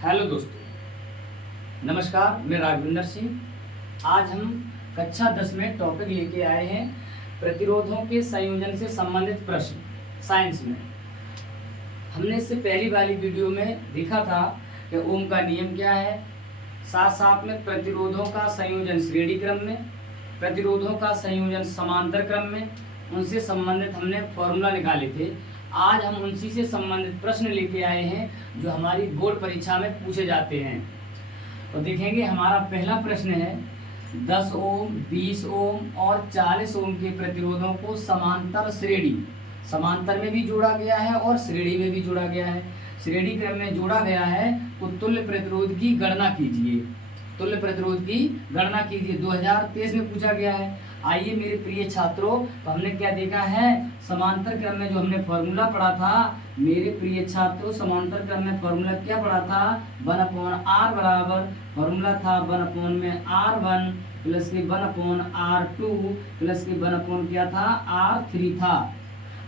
Hello दोस्तों, नमस्कार। मैं राघविंदर सिंह। आज हम कक्षा 10 में टॉपिक लेके आए हैं प्रतिरोधों के संयोजन से संबंधित प्रश्न साइंस में। हमने इससे पहली वाली वीडियो में देखा था कि ओम का नियम क्या है, साथ साथ में प्रतिरोधों का संयोजन श्रेणी क्रम में, प्रतिरोधों का संयोजन समांतर क्रम में, उनसे संबंधित हमने फॉर्मूला निकाले थे। आज हम उनसी से संबंधित प्रश्न लेके आए हैं जो हमारी बोर्ड परीक्षा में पूछे जाते हैं। तो देखेंगे, हमारा पहला प्रश्न है 10 ओम, 20 ओम और 40 ओम के प्रतिरोधों को समांतर श्रेणी, समांतर में भी जोड़ा गया है और श्रेणी में भी जोड़ा गया है। श्रेणी क्रम में जोड़ा गया है तो तुल्य प्रतिरोध की गणना कीजिए। तुल्य प्रतिरोध की गणना कीजिए 2023 में पूछा गया है। आइए मेरे प्रिय छात्रों, तो हमने क्या देखा है, समांतर क्रम में जो हमने फॉर्मूला पढ़ा था, मेरे प्रिय छात्रों, समांतर क्रम में फॉर्मूला क्या पढ़ा था, 1/r बराबर फॉर्मूला था 1 में r1 प्लस के 1/r2 प्लस के 1 क्या था, r3 था।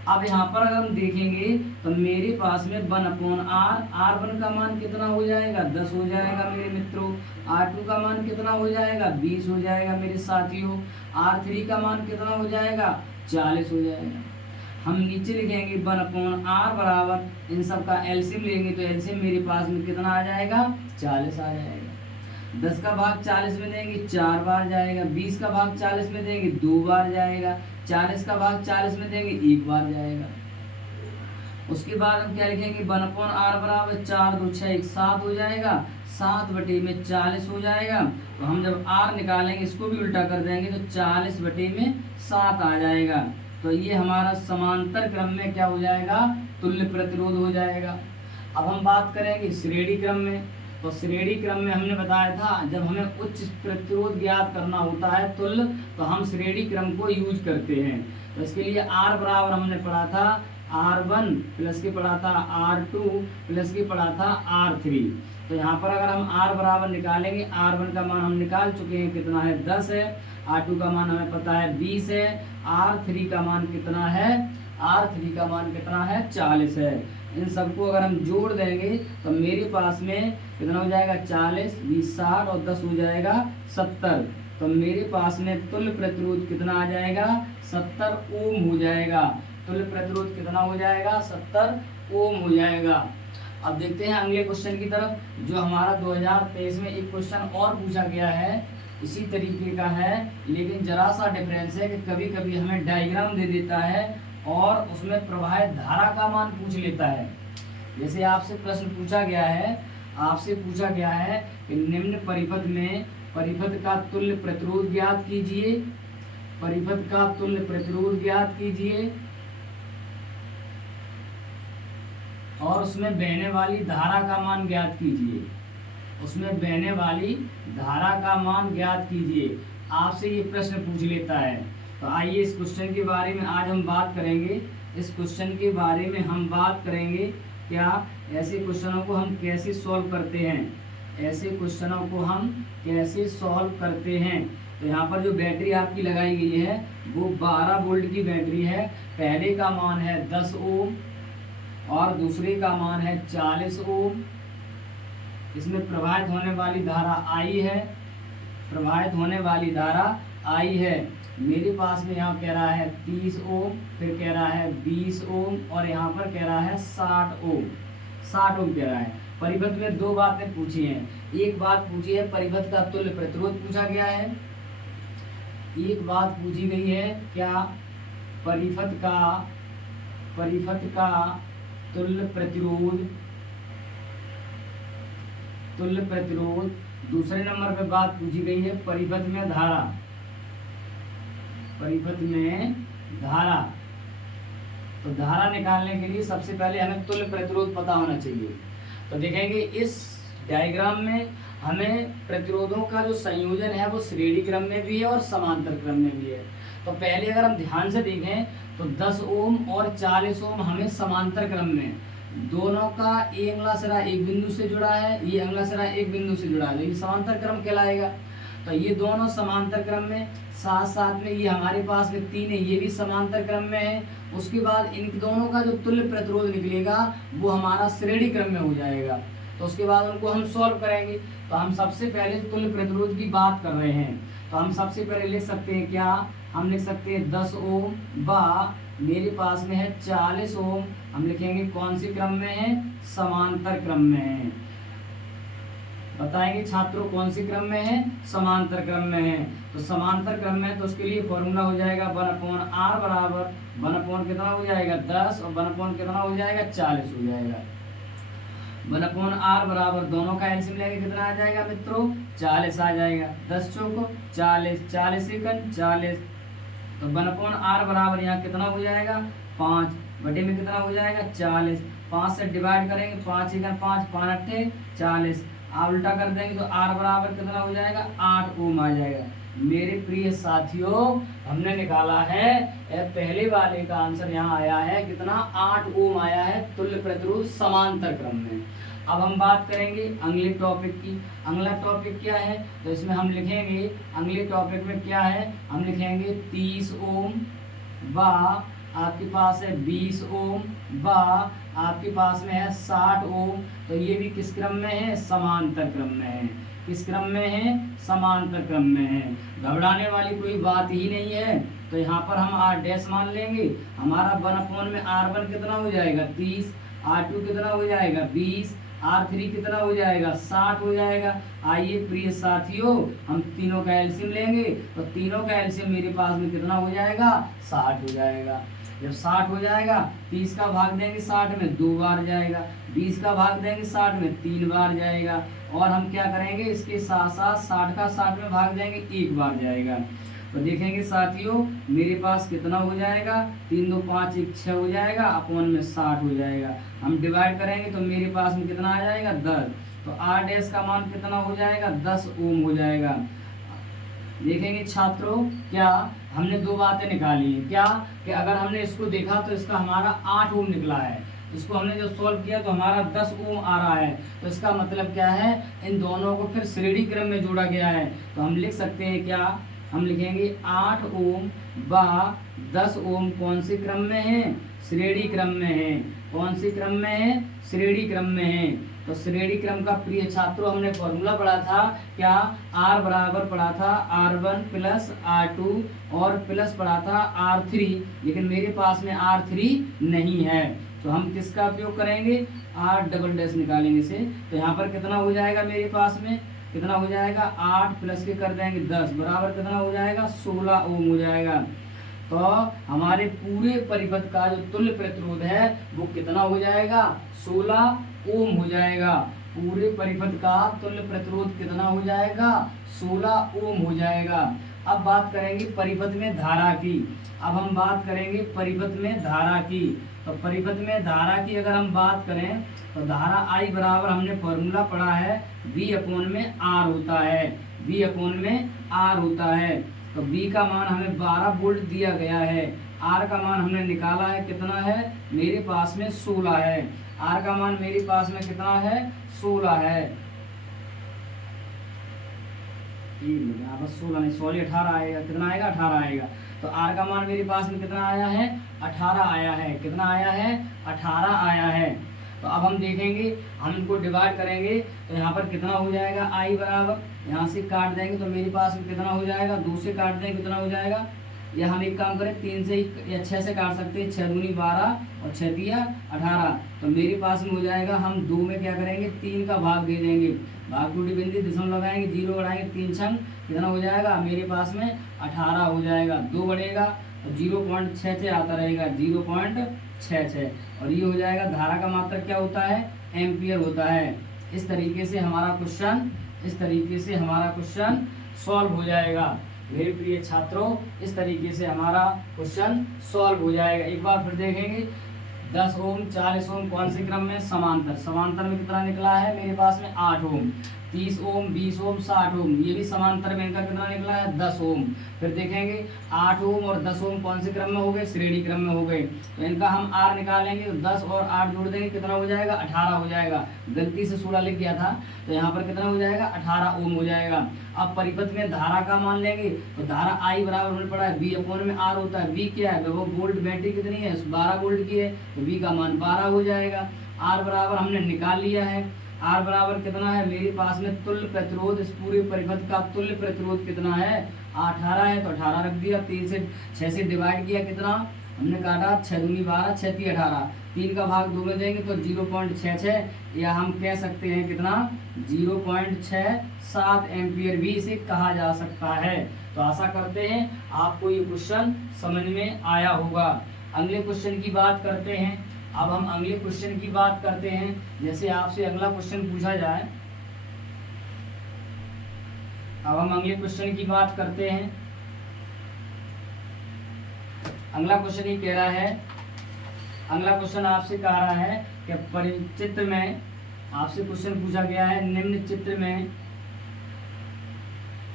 अब यहाँ पर अगर हम देखेंगे तो मेरे पास में 1/r, r1 का मान कितना हो जाएगा, 10 हो जाएगा मेरे मित्रों। r2 का मान कितना हो जाएगा, 20 हो जाएगा मेरे साथियों। r3 का मान कितना हो जाएगा, 40 हो जाएगा। हम नीचे लिखेंगे 1/r बराबर, इन सब का एलसीएम लेंगे तो एलसीएम मेरे पास में कितना आ जाएगा, 40 आ जाएगा। 10 का भाग 40 में देंगे 4 बार जाएगा, 20 का भाग 40 में देंगे 2 बार जाएगा, 40 का भाग 40 में देंगे 1 बार जाएगा। उसके बाद हम क्या लिखेंगे, 1/r बराबर 4 2 6 1 7 हो जाएगा, 7/40 हो जाएगा। तो हम जब r निकालेंगे इसको भी उल्टा कर देंगे तो 40/7 आ जाएगा। तो ये हमारा समांतर क्रम में क्या हो जाएगा, तुल्य प्रतिरोध हो जाएगा। अब हम बात करेंगे श्रेणी क्रम में। तो श्रेणी क्रम में हमने बताया था जब हमें उच्च प्रतिरोध ज्ञात करना होता है तुल्य, तो हम श्रेणी क्रम को यूज करते हैं। तो इसके लिए r बराबर हमने पढ़ा था r1 प्लस के पढ़ा था r2 प्लस के पढ़ा था r3। तो यहाँ पर अगर हम r बराबर निकालेंगे, r1 का मान हम निकाल चुके हैं, कितना है 10 है, r2 का मान हमें पता है 20 है, r3 का मान कितना है, r3 का मान कितना है, 40 है। इन सबको अगर हम जोड़ देंगे तो मेरे पास में कितना हो जाएगा, 40 20 60 और 10 हो जाएगा 70। तो मेरे पास में तुल्य प्रतिरोध कितना आ जाएगा, 70 ओम हो जाएगा। तुल्य प्रतिरोध कितना हो जाएगा, 70 ओम हो जाएगा। अब देखते हैं अगले क्वेश्चन की तरफ, जो हमारा 2023 में एक क्वेश्चन और पूछा गया है, इसी तरीके का है, लेकिन जरा सा डिफरेंस है कि कभी कभी हमें डायग्राम दे देता है और उसमें प्रवाहित धारा का मान पूछ लेता है। जैसे आपसे प्रश्न पूछा गया है, आपसे पूछा गया है कि निम्न परिपथ में परिपथ का तुल्य प्रतिरोध ज्ञात कीजिए, परिपथ का तुल्य प्रतिरोध ज्ञात कीजिए और उसमें बहने वाली धारा का मान ज्ञात कीजिए, उसमें बहने वाली धारा का मान ज्ञात कीजिए। आपसे ये प्रश्न पूछ लेता है। तो आइए इस क्वेश्चन के बारे में आज हम बात करेंगे। इस क्वेश्चन के बारे में हम बात करेंगे क्या, ऐसे क्वेश्चनों को हम कैसे सॉल्व करते हैं, ऐसे क्वेश्चनों को हम कैसे सॉल्व करते हैं। तो यहाँ पर जो बैटरी आपकी लगाई गई है वो 12 वोल्ट की बैटरी है। पहले का मान है 10 ओम और दूसरे का मान है 40 ओम। इसमें प्रवाहित होने वाली धारा आई है, प्रवाहित होने वाली धारा आई है। मेरे पास में यहाँ कह रहा है 30 ओम, फिर कह रहा है 20 ओम और यहाँ पर कह रहा है 60 ओम, 60 ओम कह रहा है। परिपथ में दो बातें पूछी हैं, एक बात पूछी है परिपथ का तुल्य प्रतिरोध पूछा गया है, एक बात पूछी गई है क्या, परिपथ का तुल्य प्रतिरोध, तुल्य प्रतिरोध। दूसरे नंबर पे बात पूछी गई है परिपथ में धारा, परिपथ में धारा। तो धारा निकालने के लिए सबसे पहले हमें तुल्य प्रतिरोध पता होना चाहिए। तो देखेंगे इस डायग्राम में हमें प्रतिरोधों का जो संयोजन है वो श्रेणी क्रम में भी है और समांतर क्रम में भी है। तो पहले अगर हम ध्यान से देखें तो 10 ओम और 40 ओम हमें समांतर क्रम में, दोनों का ये अगला सिरा एक बिंदु से जुड़ा है, ये अगला सिरा एक बिंदु से जुड़ा है, ये समांतर क्रम कहलाएगा। तो ये दोनों समांतर क्रम में, साथ साथ में ये हमारे पास में 3 है, ये भी समांतर क्रम में है। उसके बाद इन दोनों का जो तुल्य प्रतिरोध निकलेगा वो हमारा श्रेणी क्रम में हो जाएगा। तो उसके बाद उनको हम सॉल्व करेंगे। तो हम सबसे पहले तुल्य प्रतिरोध की बात कर रहे हैं, तो हम सबसे पहले लिख सकते हैं क्या, हम लिख सकते हैं 10 ओम बा मेरे पास में है 40 ओम। हम लिखेंगे कौन सी क्रम में है, समांतर क्रम में है। बताएंगे छात्रों कौन सी क्रम में है, समांतर क्रम में है। तो समांतर क्रम में, तो उसके लिए फॉर्मूला हो जाएगा 1/r बराबर 1 कितना हो जाएगा 10 और 1 कितना हो जाएगा 40 हो जाएगा। 1/r बराबर दोनों का एलसीएम लेंगे कितना आ जाएगा मित्रों, 40 आ जाएगा। 10 चौको 40, 40 सेकंड 40। तो 1/r बराबर यहाँ कितना हो जाएगा 5 बटे में कितना हो जाएगा 40। 5 से डिवाइड करेंगे, 5 एकम 5, 5 अट्ठे 40। आप उल्टा कर देंगे तो r बराबर कितना हो जाएगा 8 ओम आ जाएगा। मेरे प्रिय साथियों, हमने निकाला है पहले वाले का आंसर यहाँ आया है कितना, 8 ओम आया है तुल्य प्रतिरोध समांतर क्रम में। अब हम बात करेंगे अगले टॉपिक की। अगला टॉपिक क्या है, तो इसमें हम लिखेंगे अगले टॉपिक में क्या है, हम लिखेंगे 30 ओम व आपके पास है 20 ओम व आपके पास में है 60 ओम। तो ये भी किस क्रम में है, समांतर क्रम में है। किस क्रम में है, समांतर क्रम में है। घबराने वाली कोई बात ही नहीं है। तो यहाँ पर हम r डैश मान लेंगे। हमारा 1 में r1 कितना हो जाएगा 30, r2 कितना हो जाएगा 20, r3 कितना हो जाएगा 60 हो जाएगा। आइए प्रिय साथियों, हम तीनों का एलसीएम लेंगे। तो तीनों का एलसीएम मेरे पास में कितना हो जाएगा 60 हो जाएगा। जब 60 हो जाएगा, 30 का भाग देंगे 60 में 2 बार जाएगा, 20 का भाग देंगे 60 में 3 बार जाएगा। और हम क्या करेंगे, इसके साथ साथ 60 का 60 में भाग देंगे 1 बार जाएगा। तो देखेंगे साथियों मेरे पास कितना हो जाएगा, 3 2 5 1 6 हो जाएगा, अपॉन में 60 हो जाएगा। हम डिवाइड करेंगे तो मेरे पास में कितना आ जाएगा 10। तो r डैश का मान कितना हो जाएगा 10 ओम हो जाएगा। देखेंगे छात्रों, क्या हमने दो बातें निकाली हैं, क्या कि अगर हमने इसको देखा तो इसका हमारा 8 ओम निकला है। इसको हमने जब सॉल्व किया तो हमारा 10 ओम आ रहा है। तो इसका मतलब क्या है, इन दोनों को फिर श्रेणी क्रम में जोड़ा गया है। तो हम लिख सकते हैं क्या, हम लिखेंगे 8 ओम व 10 ओम कौन से क्रम में है, श्रेणी क्रम में है। कौन सी क्रम में है, श्रेणी क्रम में है। तो श्रेणी क्रम का प्रिय छात्रों हमने फॉर्मूला पढ़ा था क्या, r बराबर पढ़ा था r1 प्लस r2 और प्लस पढ़ा था r3। लेकिन मेरे पास में r3 नहीं है, तो हम किसका उपयोग करेंगे, r डबल डैश निकालेंगे से। तो यहाँ पर कितना हो जाएगा, मेरे पास में कितना हो जाएगा 8 प्लस के कर देंगे 10 बराबर कितना हो जाएगा 16 ओम हो जाएगा। तो हमारे पूरे परिपथ का जो तुल्य प्रतिरोध है वो कितना हो जाएगा 16 ओम हो जाएगा। पूरे परिपथ का तुल्य प्रतिरोध कितना हो जाएगा 16 ओम हो जाएगा। अब बात करेंगे परिपथ में धारा की। अब हम बात करेंगे परिपथ में धारा की। तो परिपथ में धारा की अगर हम बात करें तो धारा I बराबर हमने फॉर्मूला पढ़ा है V अपॉन में R होता है। V अपॉन में R होता है। तो V का मान हमें 12 वोल्ट दिया गया है। R का मान हमने निकाला है कितना है, मेरे पास में 16 है। R का मान मेरे पास में कितना है 16 है। यहाँ पर 16 नहीं 16 18 आएगा, कितना आएगा 18 आएगा। तो R का मान मेरे पास में कितना आया है 18 आया है। कितना आया है 18 आया है। तो अब हम देखेंगे, हम इनको डिवाइड करेंगे तो यहाँ पर कितना हो जाएगा I बराबर, यहाँ से काट देंगे तो मेरे पास में कितना हो जाएगा 2 से काट देंगे कितना हो जाएगा, या हम एक काम करें 3 से या 6 से काट सकते हैं, 6 दूनी 12 और 6 तिया 18। तो मेरे पास में हो जाएगा, हम 2 में क्या करेंगे 3 का भाग दे देंगे, भाग टूटी बिंदी दशमलव लगाएंगे 0 बढ़ाएंगे 3 छंग कितना हो जाएगा, मेरे पास में 18 हो जाएगा। 2 बढ़ेगा तो 0.66 आता रहेगा 0.66। और ये हो जाएगा, धारा का मात्रक क्या होता है एम्पियर होता है। इस तरीके से हमारा क्वेश्चन सॉल्व हो जाएगा। मेरे प्रिय छात्रों, इस तरीके से हमारा क्वेश्चन सॉल्व हो जाएगा। एक बार फिर देखेंगे 10 ओम 40 ओम कौन से क्रम में, समांतर में कितना निकला है मेरे पास में 8 ओम। 30 ओम 20 ओम 60 ओम, ये भी समांतर में इनका कितना निकला है 10 ओम। फिर देखेंगे 8 ओम और 10 ओम कौन से क्रम में हो गए, श्रेणी क्रम में हो गए। तो इनका हम R निकालेंगे तो 10 और 8 जोड़ देंगे कितना हो जाएगा 18 हो जाएगा। गलती से 16 लिख गया था, तो यहाँ पर कितना हो जाएगा 18 ओम हो जाएगा। अब परिपथ में धारा का मान लेंगे तो धारा I बराबर हमने पढ़ा है V अपॉन में R होता है। V क्या है, वो वोल्ट बैटरी कितनी है 12 वोल्ट की है, तो V का मान 12 हो जाएगा। R बराबर हमने निकाल लिया है। आर बराबर कितना है मेरे पास में तुल्य प्रतिरोध, इस पूरे परिपथ का तुल्य प्रतिरोध कितना है 18 है, तो 18 रख दिया। 3 से 6 से डिवाइड किया, कितना हमने काटा 6 दूनी 12 6 3 18, 3 का भाग 2 में देंगे तो 0.66, या हम कह सकते हैं कितना 0.67 एम्पियर भी इसे कहा जा सकता है। तो आशा करते हैं आपको ये क्वेश्चन समझ में आया होगा। अगले क्वेश्चन की बात करते हैं। अब हम अगले क्वेश्चन की बात करते हैं। जैसे आपसे अगला क्वेश्चन पूछा जाए, अब हम अगले क्वेश्चन की बात करते हैं। अगला क्वेश्चन ये कह रहा है, अगला क्वेश्चन आपसे कह रहा है कि परिचित्र में आपसे क्वेश्चन पूछा गया है, निम्न चित्र में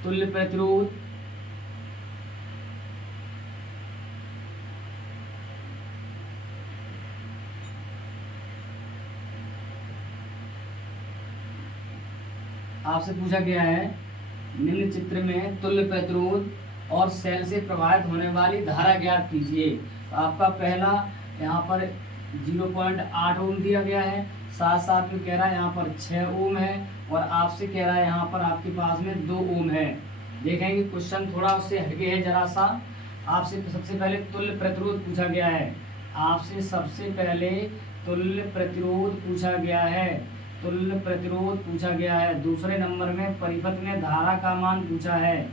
तुल्य प्रतिरोध आपसे पूछा गया है, निम्न चित्र में तुल्य प्रतिरोध और सेल से प्रभावित होने वाली धारा ज्ञात कीजिए। तो आपका पहला यहाँ पर 0.8 ओम दिया गया है, साथ साथ में कह रहा है यहाँ पर 6 ओम है, और आपसे कह रहा है यहाँ पर आपके पास में 2 ओम है। देखेंगे क्वेश्चन थोड़ा उससे हटके है जरा सा। आपसे सबसे पहले तुल्य प्रतिरोध पूछा गया है, आपसे सबसे पहले तुल्य प्रतिरोध पूछा गया है, तुल्य प्रतिरोध पूछा गया है। दूसरे नंबर में परिपथ में धारा का मान पूछा है।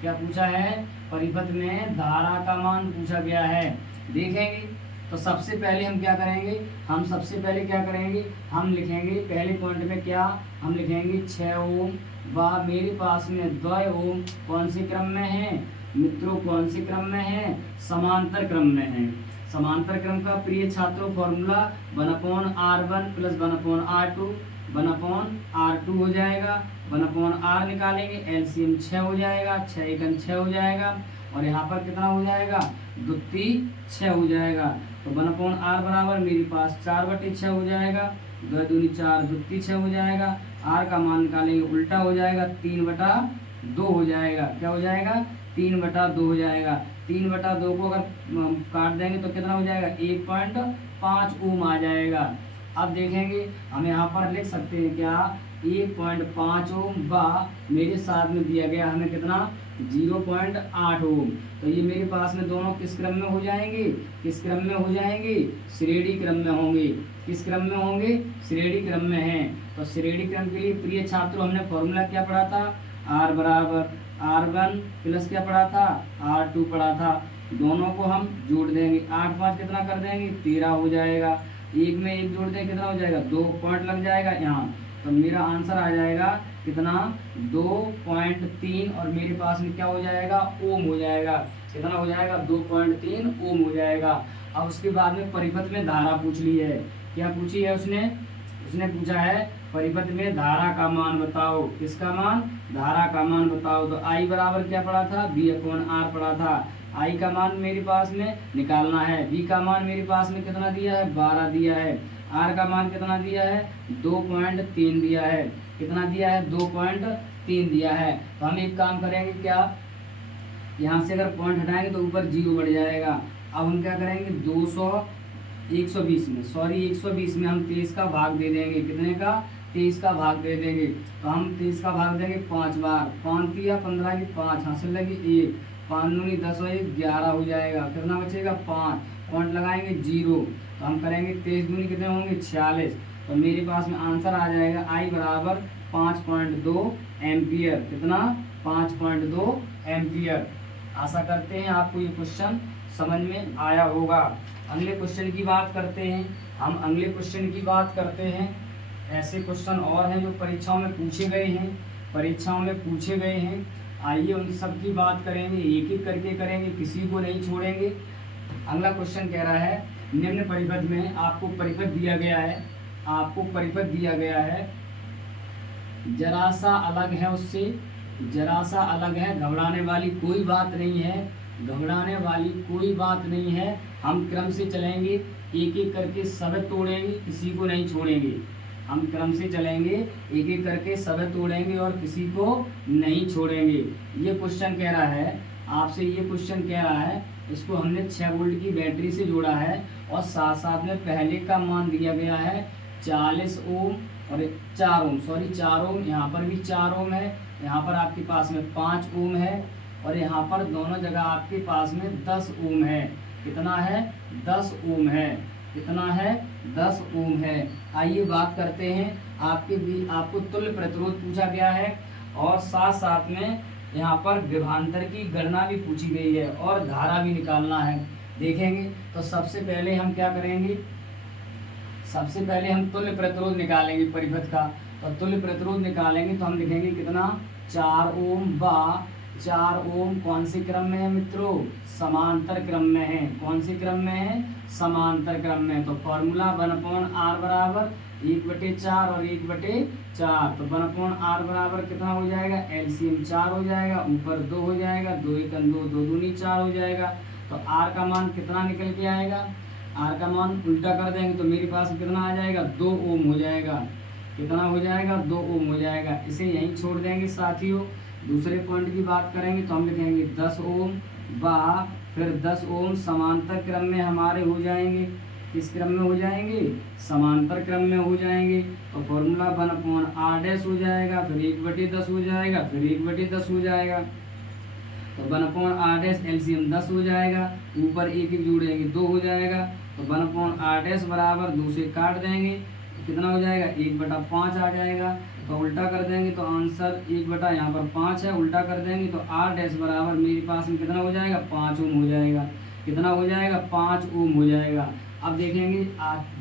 क्या पूछा है? परिपथ में धारा का मान पूछा गया है। देखेंगे तो सबसे पहले हम क्या करेंगे, हम सबसे पहले क्या करेंगे, हम लिखेंगे पहले पॉइंट में क्या हम लिखेंगे 6 ओम व मेरे पास में 2 ओम कौन से क्रम में है मित्रों, कौन से क्रम में है, समांतर क्रम में है। समांतर क्रम का प्रिय छात्रों फॉर्मूला 1/R1 + 1/R2, 1/R2 हो जाएगा, 1/R निकालेंगे, एलसीएम 6 हो जाएगा, 6 एकम 6 हो जाएगा, और यहाँ पर कितना हो जाएगा, द्वितीय 6 हो जाएगा। तो 1/R बराबर मेरे पास 4/6 हो जाएगा, 2 दूनी 4 द्वितीय 6 हो जाएगा, R का मान निकालेंगे उल्टा हो जाएगा, 3/2 हो जाएगा। क्या हो जाएगा, 3/2 हो जाएगा। 3/2 को अगर काट देंगे तो कितना हो जाएगा, 1.5 ओम आ जाएगा। अब देखेंगे हम यहाँ पर लिख सकते हैं क्या, 1.5 ओम व मेरे साथ में दिया गया हमें कितना 0.8 ओम। तो ये मेरे पास में दोनों किस क्रम में हो जाएंगे, किस क्रम में हो जाएंगे, श्रेणी क्रम में होंगे। किस क्रम में होंगे, श्रेणी क्रम में हैं। तो श्रेणी क्रम के लिए प्रिय छात्रों हमने फॉर्मूला क्या पढ़ा था, R बराबर R1 प्लस क्या पढ़ा था, R2 पढ़ा था। दोनों को हम जोड़ देंगे, 8 5 कितना कर देंगे 13 हो जाएगा। एक में एक जोड़ देंगे कितना हो जाएगा, 2 पॉइंट लग जाएगा यहाँ। तो मेरा आंसर आ जाएगा कितना 2.3, और मेरे पास में क्या हो जाएगा, ओम हो जाएगा। कितना हो जाएगा, 2.3 ओम हो जाएगा। अब उसके बाद में परिपथ में धारा पूछ ली है। क्या पूछी है उसने पूछा है परिपथ में धारा का मान बताओ। किसका मान, धारा का मान बताओ। तो I बराबर क्या पढ़ा था, V/R पढ़ा था। I का मान मेरे पास में निकालना है। V का मान मेरे पास में कितना दिया है, 12 दिया है। R का मान कितना दिया है, 2.3 दिया है। कितना दिया है, 2.3 दिया है। तो हम एक काम करेंगे, क्या यहाँ से अगर पॉइंट हटाएंगे तो ऊपर 0 बढ़ जाएगा। अब हम क्या करेंगे, 120 में हम 23 का भाग दे देंगे। कितने का, 23 का भाग दे देंगे। तो हम 23 का भाग देंगे 5 बार, 5 दिया 15 की 5 हासिल लगी 1, 5 दूनी 10 और 1 11 हो जाएगा। कितना बचेगा, 5 पॉइंट लगाएंगे 0। तो हम करेंगे 23 दूनी कितने होंगे 46। तो मेरे पास में आंसर आ जाएगा I बराबर 5.2 एम्पियर। कितना, 5.2 एम्पियर। आशा करते हैं आपको ये क्वेश्चन समझ में आया होगा। अगले क्वेश्चन की बात करते हैं हम। अगले क्वेश्चन की बात करते हैं। ऐसे क्वेश्चन और हैं जो परीक्षाओं में पूछे गए हैं। आइए उन सब की बात करेंगे, एक एक करके करेंगे, किसी को नहीं छोड़ेंगे। अगला क्वेश्चन कह रहा है, निम्न परिपथ में आपको परिपथ दिया गया है, जरा सा अलग है उससे, जरा सा अलग है, घबराने वाली कोई बात नहीं है। हम क्रम से चलेंगे, एक एक करके सब तोड़ेंगे, किसी को नहीं छोड़ेंगे। हम क्रम से चलेंगे, एक एक करके सब तोड़ेंगे और किसी को नहीं छोड़ेंगे। ये क्वेश्चन कह रहा है आपसे, इसको हमने 6 वोल्ट की बैटरी से जोड़ा है, और साथ साथ में पहले का मान दिया गया है 40 ओम और 4 ओम, सॉरी 4 ओम, यहाँ पर भी 4 ओम है, यहाँ पर आपके पास में 5 ओम है, और यहाँ पर दोनों जगह आपके पास में 10 ओम है। कितना है? 10 ओम है। कितना है? 10 ओम है। आइए बात करते हैं, आपको तुल्य प्रतिरोध पूछा गया है और साथ साथ में यहाँ पर विभवांतर की गणना भी पूछी गई है और धारा भी निकालना है। देखेंगे तो सबसे पहले हम क्या करेंगे, सबसे पहले हम तुल्य प्रतिरोध निकालेंगे परिपथ का। तो तुल्य प्रतिरोध निकालेंगे तो हम लिखेंगे कितना? 4 ओम व 4 ओम कौन से क्रम में है मित्रों? समांतर क्रम में है। कौन से क्रम में है? समांतर क्रम में। तो फॉर्मूला 1/r बराबर 1/4 और 1/4। तो 1/r बराबर कितना हो जाएगा? एलसीएम 4 हो जाएगा, ऊपर 2 हो जाएगा, 2 × 2 2 दूनी 4 हो जाएगा। तो r का मान कितना निकल के आएगा? r का मान उल्टा कर देंगे तो मेरे पास कितना आ जाएगा? 2 ओम हो जाएगा। कितना हो जाएगा? 2 ओम हो जाएगा। इसे यहीं छोड़ देंगे साथियों। दूसरे पॉइंट की बात करेंगे तो हम लिखेंगे 10 ओम व फिर 10 ओम समांतर क्रम में हमारे हो जाएंगे। किस क्रम में हो जाएंगे? समांतर क्रम में हो जाएंगे। तो फॉर्मूला 1/r डैश हो जाएगा, फिर 1/10 हो जाएगा, फिर 1/10 हो जाएगा। तो 1/r डैश एलसीएम 10 हो जाएगा, ऊपर 1 1 जोड़ेंगे 2 हो जाएगा। तो 1/r डैश बराबर 2 से काट देंगे, कितना हो जाएगा? 1/5 आ जाएगा। तो उल्टा कर देंगे तो आंसर 1/ यहाँ पर 5 है, उल्टा कर देंगे तो r डैश बराबर मेरे पास में कितना हो जाएगा? 5 ओम हो जाएगा। कितना हो जाएगा? 5 ओम हो जाएगा। अब देखेंगे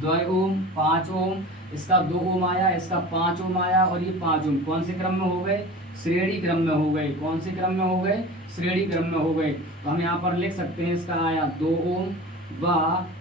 2 ओम 5 ओम, इसका 2 ओम आया, इसका 5 ओम आया और ये 5 ओम कौन से क्रम में हो गए? श्रेणी क्रम में हो गए। कौन से क्रम में हो गए? श्रेणी क्रम में हो गए। तो हम यहाँ पर लिख सकते हैं, इसका आया 2 ओम व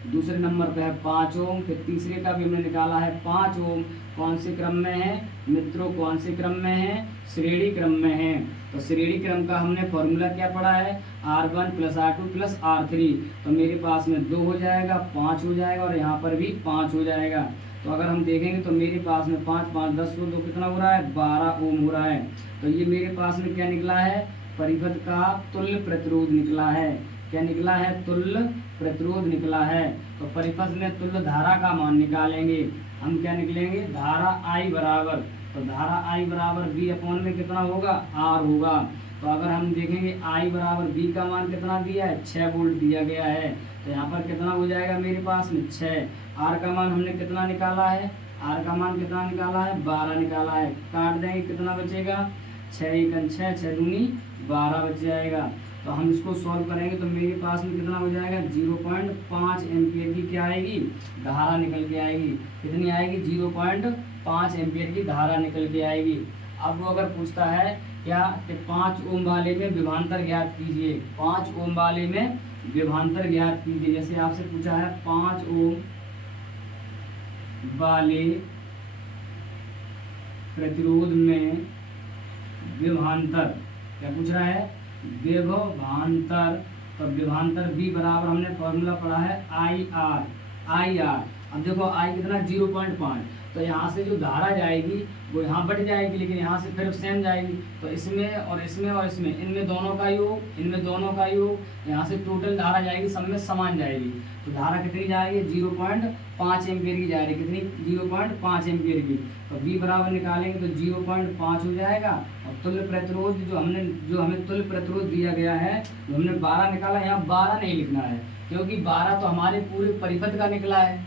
दूसरे नंबर पे है 5 ओम, फिर तीसरे का भी हमने निकाला है 5 ओम। कौन से क्रम में है मित्रों? कौन से क्रम में है? श्रेणी क्रम में है। तो श्रेणी क्रम का हमने फॉर्मूला क्या पढ़ा है? R1 + R2 + R3। तो मेरे पास में 2 हो जाएगा, 5 हो जाएगा और यहाँ पर भी 5 हो जाएगा। तो अगर हम देखेंगे तो मेरे पास में 5 5 10 2 कितना हो रहा है? 12 ओम हो रहा है। तो ये मेरे पास में क्या निकला है? परिपथ का तुल्य प्रतिरोध निकला है। क्या निकला है? तुल्य प्रतिरोध निकला है। तो परिपथ में तुल्य धारा का मान निकालेंगे। हम क्या निकलेंगे? धारा I बराबर, तो धारा I बराबर V में कितना होगा? R होगा। तो अगर हम देखेंगे I बराबर V का मान कितना दिया है? 6 वोल्ट दिया गया है। तो यहाँ पर कितना हो जाएगा मेरे पास में? 6। R का मान हमने कितना निकाला है? R का मान कितना निकाला है? 12 निकाला है। काट देंगे, कितना बचेगा? 6 × 6 6 दूनी 12 बच जाएगा। तो हम इसको सॉल्व करेंगे तो मेरे पास में कितना हो जाएगा? 0.5 एम्पियर की क्या आएगी? धारा निकल के आएगी। कितनी आएगी? 0.5 एम्पियर की धारा निकल के आएगी। अब वो अगर पूछता है क्या कि 5 ओम वाले में विभवांतर ज्ञात कीजिए, 5 ओम वाले में विभवांतर ज्ञात कीजिए। जैसे आपसे पूछा है 5 ओम वाले प्रतिरोध में विभवांतर, क्या पूछ रहा है? विभवांतर। तो विभवांतर V बराबर हमने फॉर्मूला पढ़ा है IR। अब देखो I कितना? 0.5। तो यहाँ से जो धारा जाएगी वो यहाँ बढ़ जाएगी, लेकिन यहाँ से फिर सेम जाएगी। तो इसमें और इसमें और इसमें, इनमें दोनों का योग, इनमें दोनों का योग, यहाँ से टोटल धारा जाएगी, सब में समान जाएगी। तो धारा कितनी जाएगी? 0.5 एम्पियर की जाएगी। कितनी? 0.5 एम्पियर की। तो V बराबर निकालेंगे तो 0.5 हो जाएगा। और तुल्य प्रतिरोध जो हमें तुल्य प्रतिरोध दिया गया है वो हमने 12 निकाला। यहाँ 12 नहीं लिखना है क्योंकि 12 तो हमारे पूरे परिपथ का निकला है,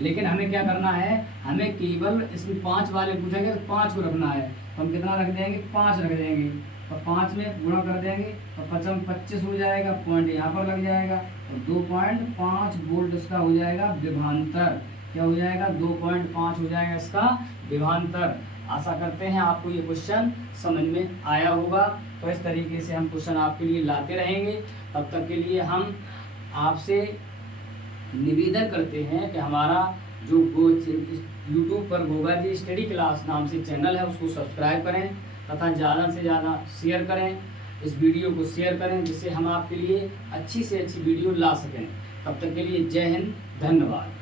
लेकिन हमें क्या करना है? हमें केवल इसमें 5 वाले पूछेंगे तो 5 को रखना है। तो हम कितना रख देंगे? 5 रख देंगे। तो 5 में गुणा कर देंगे तो 25 हो जाएगा, पॉइंट यहाँ पर लग जाएगा। तो 2.5 वोल्ट उसका हो जाएगा विभवांतर। क्या हो जाएगा? 2.5 हो जाएगा इसका विभवांतर। आशा करते हैं आपको ये क्वेश्चन समझ में आया होगा। तो इस तरीके से हम क्वेश्चन आपके लिए लाते रहेंगे। तब तक के लिए हम आपसे निवेदन करते हैं कि हमारा जो यूट्यूब पर गोगा जी स्टडी क्लास नाम से चैनल है उसको सब्सक्राइब करें तथा ज़्यादा से ज़्यादा शेयर करें। इस वीडियो को शेयर करें जिससे हम आपके लिए अच्छी से अच्छी वीडियो ला सकें। तब तक के लिए जय हिंद, धन्यवाद।